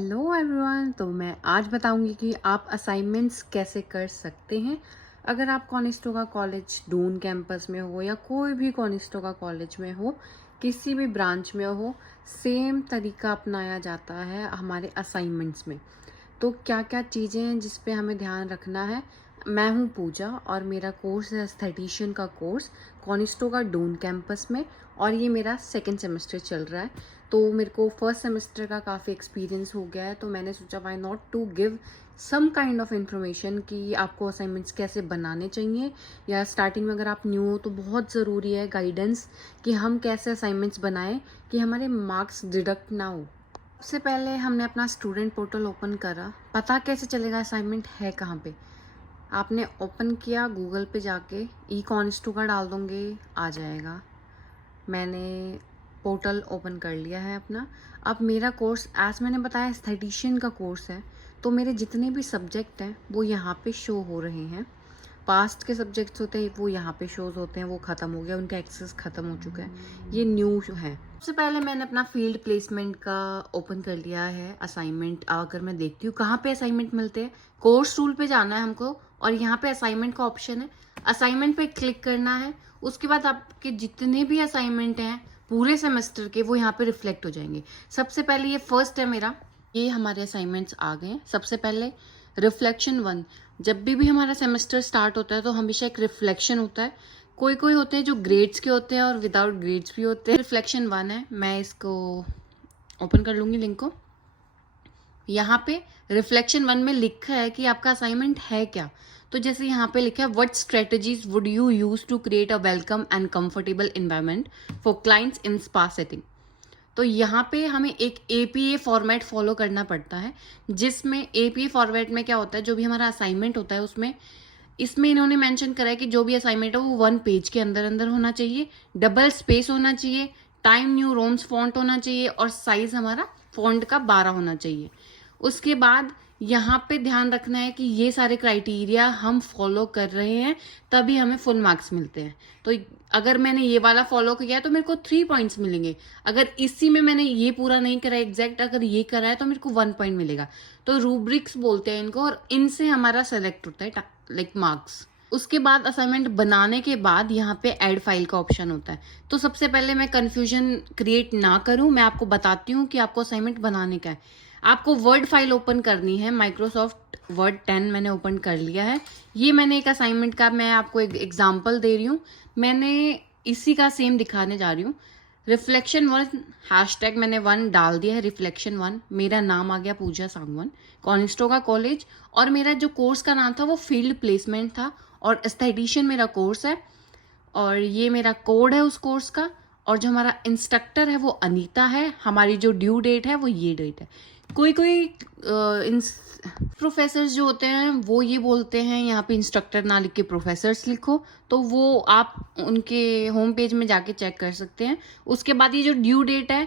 Hello everyone. तो मैं आज बताऊंगी कि आप असाइनमेंट्स कैसे कर सकते हैं। अगर आप कॉनिस्टोगा कॉलेज डून कैंपस में हो या कोई भी कॉनिस्टोगा कॉलेज में हो, किसी भी ब्रांच में हो, सेम तरीका अपनाया जाता है हमारे असाइनमेंट्स में। तो क्या क्या चीज़ें हैं जिस पे हमें ध्यान रखना है। मैं हूँ पूजा और मेरा कोर्स है एस्थेटिशियन का कोर्स कॉनिस्टोगा डून कैंपस में, और ये मेरा सेकेंड सेमेस्टर चल रहा है। तो मेरे को फर्स्ट सेमेस्टर का काफ़ी एक्सपीरियंस हो गया है, तो मैंने सोचा why not to give some kind of information कि आपको असाइनमेंट्स कैसे बनाने चाहिए, या स्टार्टिंग में अगर आप न्यू हो तो बहुत ज़रूरी है गाइडेंस कि हम कैसे असाइनमेंट्स बनाएं कि हमारे मार्क्स डिडक्ट ना हो। सबसे पहले हमने अपना स्टूडेंट पोर्टल ओपन करा। पता कैसे चलेगा असाइनमेंट है कहाँ पे? आपने ओपन किया गूगल पे जाके, ई कॉन्स्टू का डाल दोगे, आ जाएगा। मैंने पोर्टल ओपन कर लिया है अपना। अब मेरा कोर्स एज मैंने बताया एस्थेटिशियन का कोर्स है, तो मेरे जितने भी सब्जेक्ट हैं वो यहाँ पे शो हो रहे हैं। पास्ट के सब्जेक्ट्स होते हैं वो यहाँ पे शोज होते हैं, वो ख़त्म हो गया, उनका एक्सेस ख़त्म हो चुका है, ये न्यू है। सबसे पहले मैंने अपना फील्ड प्लेसमेंट का ओपन कर लिया है। असाइनमेंट अगर मैं देखती हूँ कहाँ पे असाइनमेंट मिलते हैं, कोर्स टूल पे जाना है हमको और यहाँ पे असाइनमेंट का ऑप्शन है। असाइनमेंट पे क्लिक करना है। उसके बाद आपके जितने भी असाइनमेंट हैं पूरे सेमेस्टर के वो यहाँ पे रिफ्लेक्ट हो जाएंगे। सबसे पहले ये फर्स्ट है मेरा, ये हमारे असाइनमेंट्स आ गए हैं। सबसे पहले रिफ्लेक्शन 1। जब भी हमारा सेमेस्टर स्टार्ट होता है तो हमेशा एक रिफ्लेक्शन होता है। कोई कोई होते हैं जो ग्रेड्स के होते हैं और विदाउट ग्रेड्स भी होते हैं। रिफ्लेक्शन 1 है, मैं इसको ओपन कर लूँगी लिंक को। यहाँ पे रिफ्लेक्शन 1 में लिखा है कि आपका असाइनमेंट है क्या। तो जैसे यहाँ पे लिखा है, what strategies would you use to create a welcome and comfortable environment for clients in spa setting. तो यहाँ पे हमें एक एपीए फॉर्मेट फॉलो करना पड़ता है, जिसमें एपीए फॉर्मेट में क्या होता है, जो भी हमारा असाइनमेंट होता है उसमें इसमें इन्होंने मेंशन करा है कि जो भी असाइनमेंट है वो 1 पेज के अंदर अंदर होना चाहिए, डबल स्पेस होना चाहिए, टाइम न्यू रोम्स फॉन्ट होना चाहिए और साइज हमारा फॉन्ट का 12 होना चाहिए। उसके बाद यहाँ पे ध्यान रखना है कि ये सारे क्राइटेरिया हम फॉलो कर रहे हैं तभी हमें फुल मार्क्स मिलते हैं। तो अगर मैंने ये वाला फॉलो किया तो मेरे को 3 पॉइंट्स मिलेंगे। अगर इसी में मैंने ये पूरा नहीं करा एग्जैक्ट, अगर ये करा है तो मेरे को 1 पॉइंट मिलेगा। तो रूब्रिक्स बोलते हैं इनको, और इनसे हमारा सेलेक्ट होता है लाइक मार्क्स। उसके बाद असाइनमेंट बनाने के बाद यहाँ पे ऐड फाइल का ऑप्शन होता है। तो सबसे पहले मैं कंफ्यूजन क्रिएट ना करूँ, मैं आपको बताती हूँ कि आपको असाइनमेंट बनाने का है। आपको वर्ड फाइल ओपन करनी है। माइक्रोसॉफ्ट वर्ड 10 मैंने ओपन कर लिया है। ये मैंने एक असाइनमेंट का, मैं आपको एक एग्जाम्पल दे रही हूँ, मैंने इसी का सेम दिखाने जा रही हूँ। रिफ्लेक्शन 1 हैशटैग मैंने 1 डाल दिया है। रिफ्लेक्शन 1, मेरा नाम आ गया पूजा सांगवान, कॉनिस्टोगा कॉलेज, और मेरा जो कोर्स का नाम था वो फील्ड प्लेसमेंट था, और एस्थेटिशियन मेरा कोर्स है, और ये मेरा कोड है उस कोर्स का, और जो हमारा इंस्ट्रक्टर है वो अनीता है। हमारी जो ड्यू डेट है वो ये डेट है। कोई कोई प्रोफेसर्स जो होते हैं वो ये बोलते हैं यहाँ पे इंस्ट्रक्टर ना लिख के प्रोफेसर्स लिखो, तो वो आप उनके होम पेज में जाके चेक कर सकते हैं। उसके बाद ये जो ड्यू डेट है,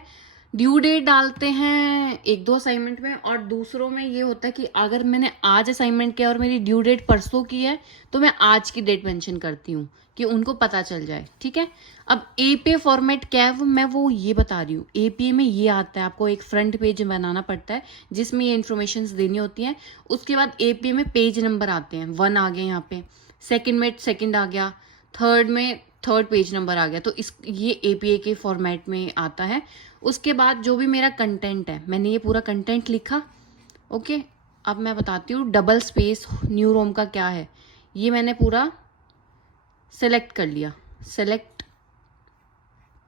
ड्यू डेट डालते हैं 1-2 असाइनमेंट में, और दूसरों में ये होता है कि अगर मैंने आज असाइनमेंट किया और मेरी ड्यू डेट परसों की है तो मैं आज की डेट मेंशन करती हूँ कि उनको पता चल जाए। ठीक है। अब एपीए फॉर्मेट क्या है मैं वो ये बता रही हूँ। एपीए में ये आता है, आपको एक फ्रंट पेज बनाना पड़ता है जिसमें ये इन्फॉर्मेशन देनी होती है। उसके बाद एपीए में पेज नंबर आते हैं, 1 आ गया यहाँ पे, सेकंड में सेकंड आ गया, थर्ड में थर्ड पेज नंबर आ गया। तो इस ये एपीए के फॉर्मेट में आता है। उसके बाद जो भी मेरा कंटेंट है, मैंने ये पूरा कंटेंट लिखा। ओके, अब मैं बताती हूँ डबल स्पेस न्यू रोम का क्या है। ये मैंने पूरा सेलेक्ट कर लिया, सेलेक्ट।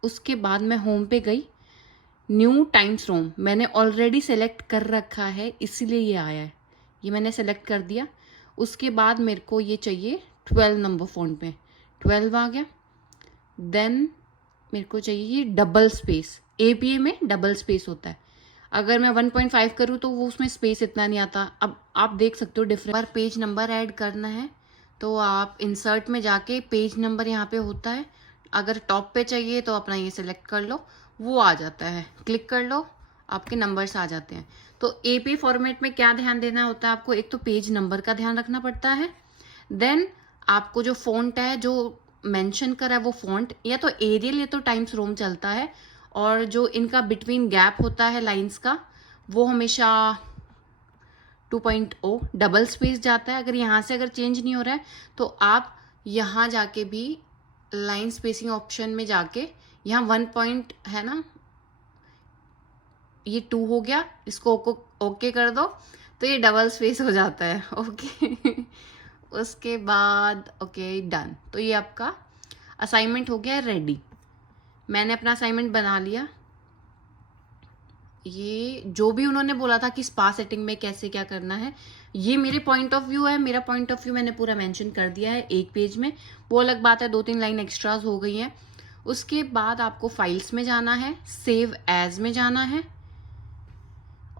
उसके बाद मैं होम पे गई, न्यू टाइम्स रोम मैंने ऑलरेडी सेलेक्ट कर रखा है इसीलिए ये आया है, ये मैंने सेलेक्ट कर दिया। उसके बाद मेरे को ये चाहिए 12 नंबर फ़ॉन्ट में, 12 आ गया। देन मेरे को चाहिए डबल स्पेस, एपीए में डबल स्पेस होता है। अगर मैं 1.5 करूँ तो वो उसमें स्पेस इतना नहीं आता। अब आप देख सकते हो डिफरेंट। पर पेज नंबर ऐड करना है तो आप इंसर्ट में जाके पेज नंबर यहाँ पे होता है, अगर टॉप पे चाहिए तो अपना ये सिलेक्ट कर लो, वो आ जाता है, क्लिक कर लो, आपके नंबर्स आ जाते हैं। तो एपी फॉर्मेट में क्या ध्यान देना होता है आपको, एक तो पेज नंबर का ध्यान रखना पड़ता है। देन आपको जो फॉन्ट है जो मेंशन करा है वो फॉन्ट या तो एरियल या तो टाइम्स रोम चलता है, और जो इनका बिटवीन गैप होता है लाइंस का वो हमेशा 2.0 डबल स्पेस जाता है। अगर यहाँ से अगर चेंज नहीं हो रहा है तो आप यहाँ जाके भी लाइन स्पेसिंग ऑप्शन में जाके यहाँ 1 पॉइंट है ना, ये 2 हो गया, इसको ओके कर दो तो ये डबल स्पेस हो जाता है। ओके उसके बाद ओके डन। तो ये आपका असाइनमेंट हो गया रेडी। मैंने अपना असाइनमेंट बना लिया। ये जो भी उन्होंने बोला था कि स्पा सेटिंग में कैसे क्या करना है, ये मेरे पॉइंट ऑफ व्यू है। मेरा पॉइंट ऑफ व्यू मैंने पूरा मेंशन कर दिया है एक पेज में। वो अलग बात है 2-3 लाइन एक्स्ट्राज हो गई हैं। उसके बाद आपको फाइल्स में जाना है, सेव एज में जाना है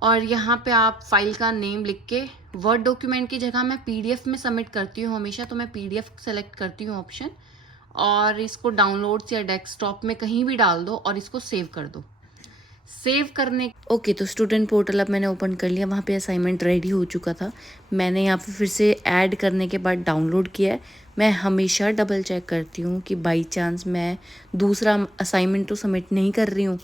और यहाँ पे आप फाइल का नेम लिख के वर्ड डॉक्यूमेंट की जगह मैं पीडीएफ में सबमिट करती हूँ हमेशा, तो मैं पीडीएफ सेलेक्ट करती हूँ ऑप्शन, और इसको डाउनलोड्स या डेस्कटॉप में कहीं भी डाल दो और इसको सेव कर दो। सेव करने ओके तो स्टूडेंट पोर्टल अब मैंने ओपन कर लिया। वहाँ पे असाइनमेंट रेडी हो चुका था। मैंने यहाँ पे फिर से ऐड करने के बाद डाउनलोड किया है। मैं हमेशा डबल चेक करती हूँ कि बाई चांस मैं दूसरा असाइनमेंट तो सबमिट नहीं कर रही हूँ।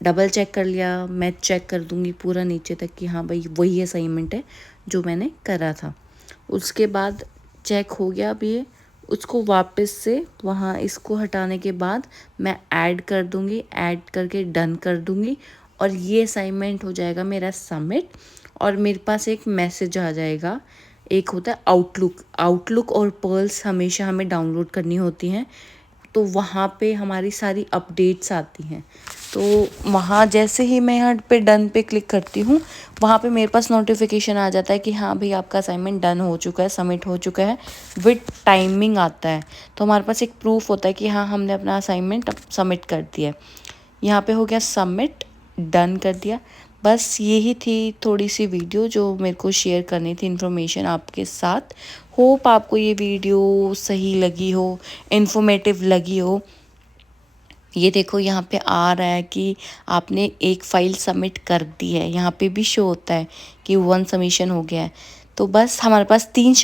डबल चेक कर लिया, मैं चेक कर दूँगी पूरा नीचे तक कि हाँ भाई वही असाइनमेंट है जो मैंने करा था। उसके बाद चेक हो गया। अब ये उसको वापस से वहाँ इसको हटाने के बाद मैं ऐड कर दूँगी, ऐड करके डन कर दूँगी और ये असाइनमेंट हो जाएगा मेरा सबमिट। और मेरे पास एक मैसेज आ जाएगा। एक होता है आउटलुक और पर्ल्स हमेशा हमें डाउनलोड करनी होती हैं, तो वहाँ पे हमारी सारी अपडेट्स आती हैं। तो वहाँ जैसे ही मैं यहाँ पे डन पे क्लिक करती हूँ, वहाँ पे मेरे पास नोटिफिकेशन आ जाता है कि हाँ भाई आपका असाइनमेंट डन हो चुका है, सबमिट हो चुका है, विद टाइमिंग आता है। तो हमारे पास एक प्रूफ होता है कि हाँ हमने अपना असाइनमेंट अब सबमिट कर दिया है। यहाँ पे हो गया सबमिट, डन कर दिया। बस यही थी थोड़ी सी वीडियो जो मेरे को शेयर करनी थी इन्फॉर्मेशन आपके साथ। होप आपको ये वीडियो सही लगी हो, इन्फॉर्मेटिव लगी हो। ये देखो यहाँ पे आ रहा है कि आपने एक फ़ाइल सबमिट कर दी है। यहाँ पे भी शो होता है कि 1 सबमिशन हो गया है। तो बस हमारे पास 3